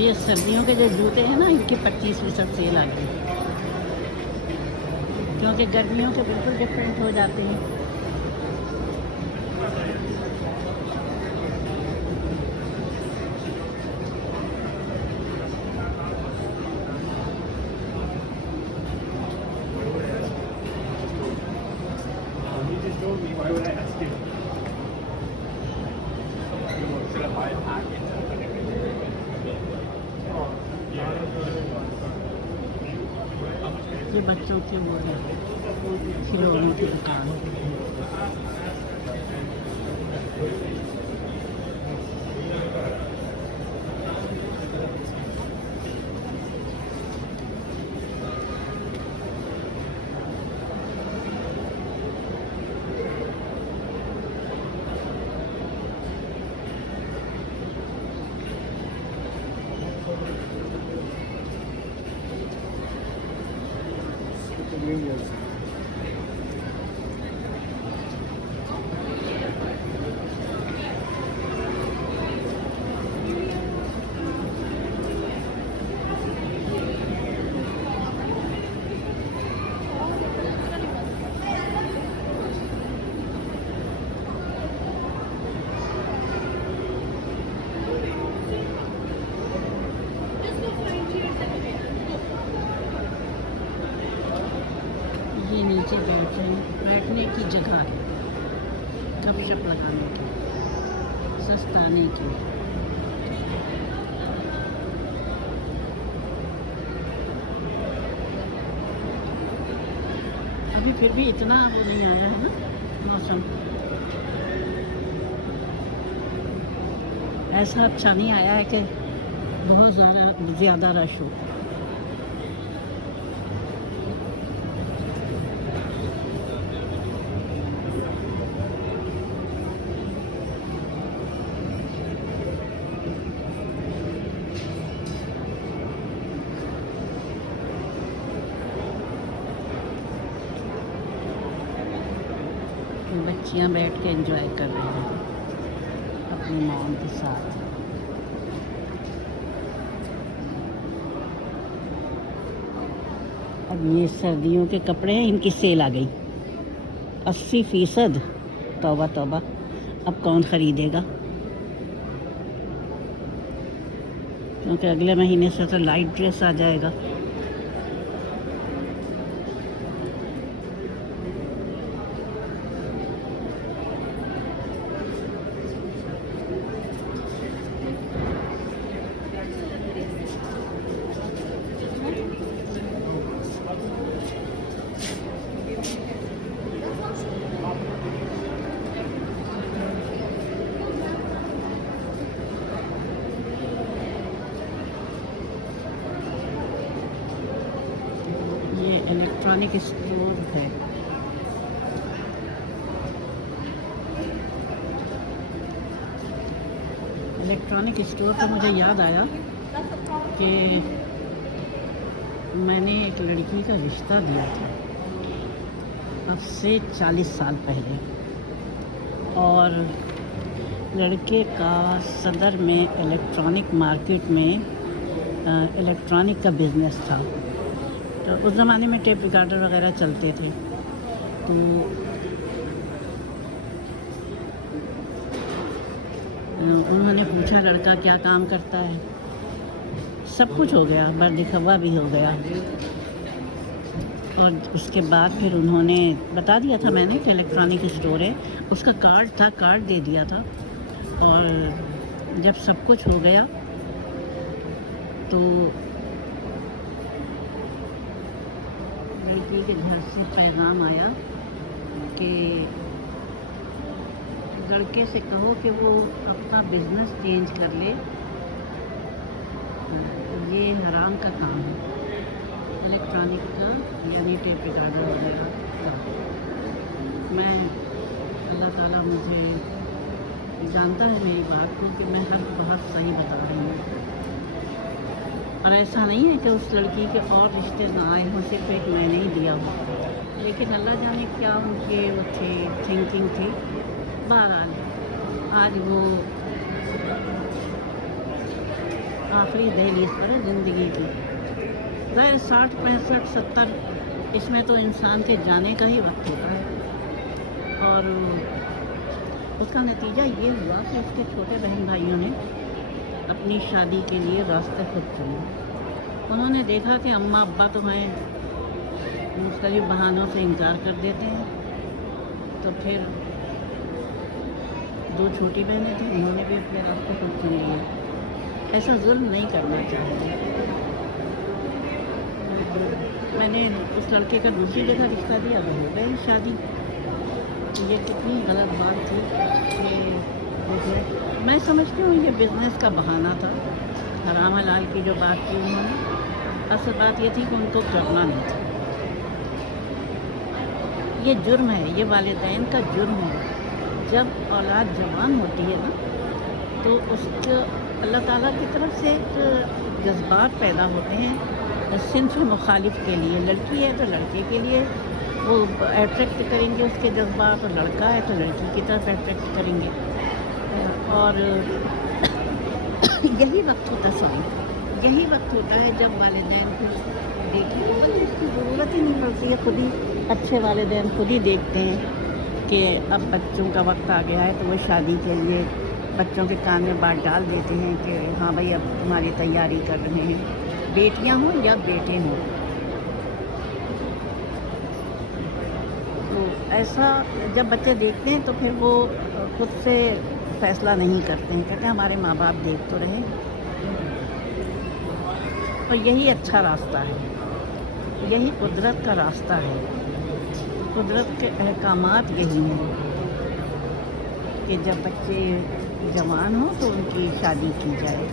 और ये सर्दियों के जो जूते हैं ना, इनकी 25% सेल आ गई, क्योंकि गर्मियों के बिल्कुल डिफरेंट हो जाते हैं। ये बच्चों के वो है खिलौनों की दुकान। ये नीचे बैठने की जगह है, गपशप लगाने की, सस्ताने की। अभी फिर भी इतना वो नहीं आ रहा है ना मौसम, ऐसा अच्छा नहीं आया है कि बहुत ज़्यादा रश हो। बच्चियां बैठ के एंजॉय कर रही हैं अपनी मॉम के साथ। अब ये सर्दियों के कपड़े हैं, इनकी सेल आ गई 80%। तौबा तौबा, अब कौन ख़रीदेगा, क्योंकि अगले महीने से तो लाइट ड्रेस आ जाएगा। इलेक्ट्रॉनिक स्टोर है। इलेक्ट्रॉनिक स्टोर पर मुझे याद आया कि मैंने एक लड़की का रिश्ता दिया था अब से 40 साल पहले, और लड़के का सदर में इलेक्ट्रॉनिक मार्केट में इलेक्ट्रॉनिक का बिज़नेस था। तो उस ज़माने में टेप रिकॉर्डर वगैरह चलते थे। तो उन्होंने पूछा लड़का क्या काम करता है, सब कुछ हो गया, बस दिखावा भी हो गया। और उसके बाद फिर उन्होंने बता दिया था मैंने कि इलेक्ट्रॉनिक स्टोर है, उसका कार्ड था, कार्ड दे दिया था। और जब सब कुछ हो गया तो लड़की के घर से पैगाम आया कि लड़के से कहो कि वो अपना बिज़नेस चेंज कर ले, ये हराम का काम है इलेक्ट्रॉनिक का, यानी टेप रिकॉर्डर वगैरह का। मैं अल्लाह ताला मुझे जानता है मेरी बात को कि मैं हर बात सही बता रही हूँ। और ऐसा नहीं है कि उस लड़की के और रिश्ते ना आए हों, सिर्फ एक मैंने ही दिया हो, लेकिन अल्लाह जाने क्या उनके वो थे, थिंकिंग थी। बहरहाल आज वो आखिरी दहलीज पर है ज़िंदगी की। ज़ाहिर 60, 65, 70 इसमें तो इंसान के जाने का ही वक्त होता है। और उसका नतीजा ये हुआ कि उसके छोटे बहन भाइयों ने अपनी शादी के लिए रास्ते खुद चुने। उन्होंने देखा कि अम्मा अब्बा तो हैं, मुख्तलिफ बहानों से इनकार कर देते हैं, तो फिर 2 छोटी बहनें थीं, उन्होंने भी अपने रास्ते खुद चुन लिए। ऐसा जुल्म नहीं करना चाहिए। मैंने उस लड़के का दूसरी जगह रिश्ता दिया, वो हो गई शादी। ये कितनी गलत बात थी कि मैं समझती हूँ ये बिज़नेस का बहाना था। हराम हलाल की जो बात की उन्होंने, असल बात ये थी कि उनको करना नहीं था। ये जुर्म है, ये वालिदैन का जुर्म है। जब औलाद जवान होती है ना, तो उसको अल्लाह ताला की तरफ से एक जज्बात पैदा होते हैं सिन्फ मुखालिफ के लिए। लड़की है तो लड़के के लिए वो अट्रैक्ट करेंगे उसके जज्बात, और लड़का है तो लड़की की तरफ अट्रैक्ट करेंगे। और यही वक्त होता है, यही वक्त होता है जब वालिदैन को देखें, तो उसकी ज़रूरत ही नहीं पड़ती है। खुद ही अच्छे वालिदैन खुद ही देखते हैं कि अब बच्चों का वक्त आ गया है, तो वो शादी के लिए बच्चों के कान में बात डाल देते हैं कि हाँ भाई अब तुम्हारी तैयारी कर रहे हैं, बेटियां हों या बेटे हों। तो ऐसा जब बच्चे देखते हैं तो फिर वो खुद से फैसला नहीं करते हैं, कहते हैं हमारे माँ बाप देख तो रहे। और यही अच्छा रास्ता है, यही कुदरत का रास्ता है। कुदरत के अहकामात यही हैं कि जब बच्चे जवान हों तो उनकी शादी की जाए।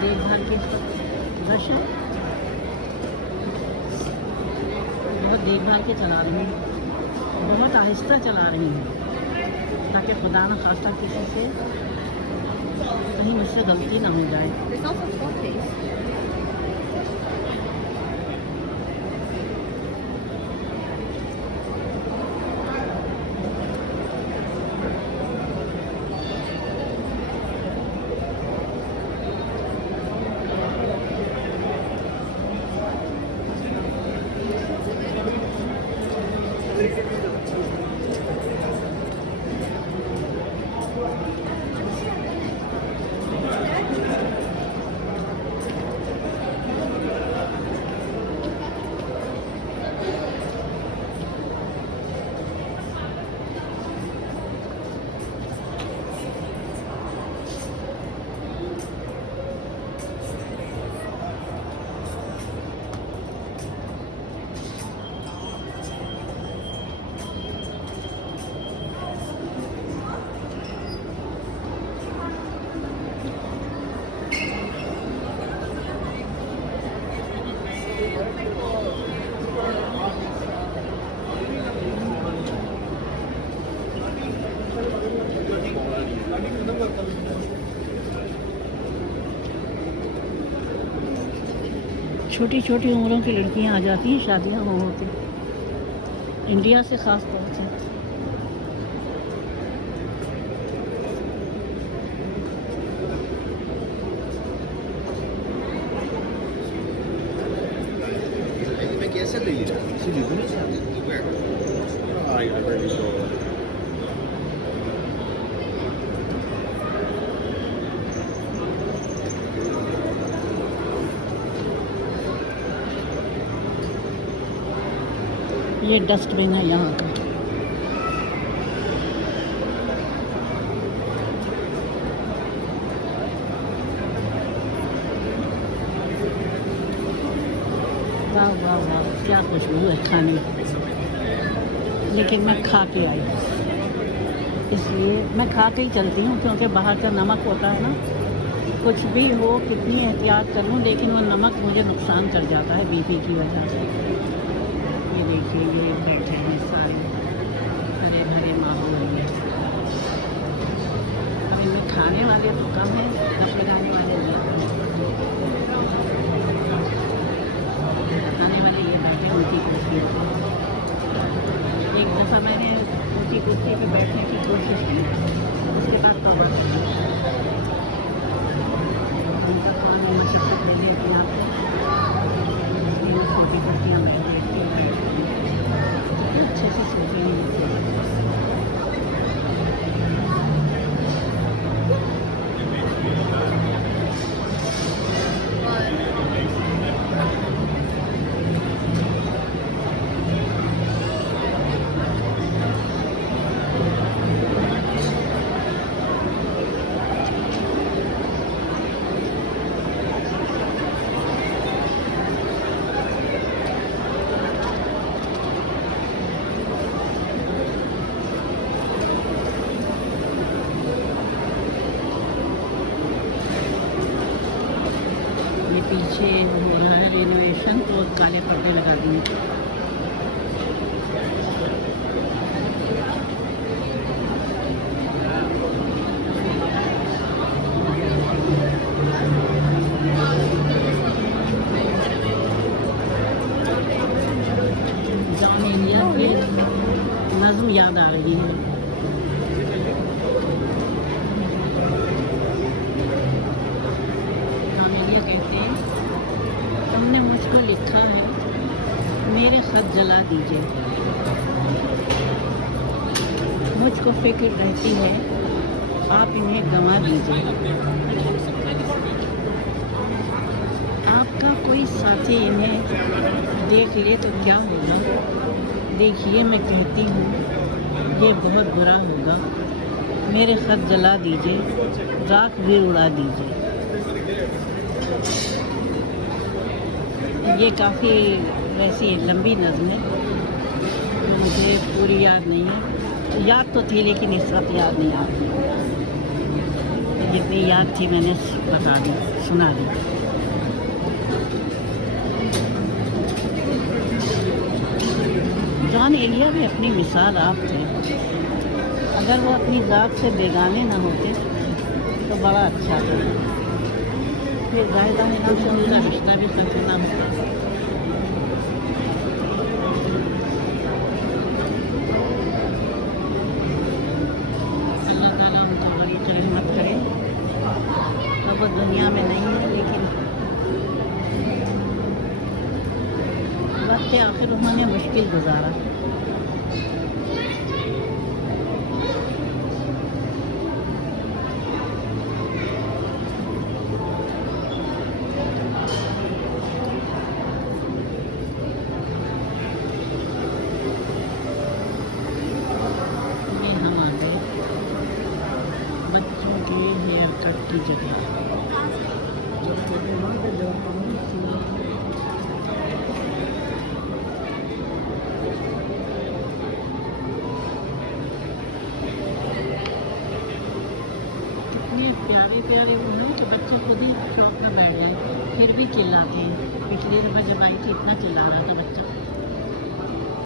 देखभाल के रश है, बहुत देखभाल के चला रही हैं, बहुत आहिस्ता चला रही हैं, ताकि खुदा न खास्ता किसी से कहीं मुझसे गलती ना हो जाए। छोटी छोटी उम्रों की लड़कियां आ जाती हैं शादियां हो के, इंडिया से ख़ास तौर से। ये डस्टबिन है यहाँ का। वाह क्या खुशबू है खाने की। लेकिन मैं खा के आई, इसलिए मैं खा के ही चलती हूँ, क्योंकि बाहर का नमक होता है ना, कुछ भी हो कितनी एहतियात कर लूँ लेकिन वो नमक मुझे नुकसान कर जाता है बीपी की वजह से। ये देखिए ये बैठे हैं सारे, हरे भरे माहौल में। अब इनमें खाने वाले तो कम हैं, कप लगाने वाले खाने वाले ये बैठे ऊँची कुर्सी। एक दफ़ा मैंने ऊँची कुर्सी पर बैठने की कोशिश की, उसके बाद तो मशक्क़त लेने की आते छोटी कुर्सियाँ में बैठती हैं, अच्छे से सोती नहीं होती। ये पीछे हो रहा है रेनोवेशन, तो काले पर्दे लगा दिए। जान इंडिया की नज़्म याद आ रही है। कहते हैं तुमने मुझको लिखा है मेरे खत जला दीजिए, मुझको फिक्र रहती है आप इन्हें गंवा दीजिए। आपका कोई साथी इन्हें देख ले तो क्या होगा, देखिए मैं कहती हूँ ये बहुत बुरा होगा। मेरे खत जला दीजिए, राख भी उड़ा दीजिए। ये काफ़ी वैसी लंबी नज़्म है, तो मुझे पूरी याद नहीं है। याद तो थी लेकिन इस वक्त याद नहीं आती। जितनी याद थी मैंने बता दी, सुना दी। जॉन एलिया भी अपनी मिसाल आप थे। अगर वो अपनी ज़ात से बेगाने ना होते तो बड़ा अच्छा था। फिर ज़ाहिदा निगाह से उनका रिश्ता भी संभालना होता। अल्लाह ताला उनका बड़ी रहमत करे। अब वो दुनिया में नहीं है, लेकिन वक्त आखिर उन्होंने मुश्किल गुजारा। बच्चों के हेयर कट की जगह कितने प्यारे प्यारे वो हैं कि बच्चे खुद ही शौक में बैठ गए, फिर भी चिल्लाते हैं। पिछली दफ़ा जब आई थी इतना चिल्ला रहा था बच्चा।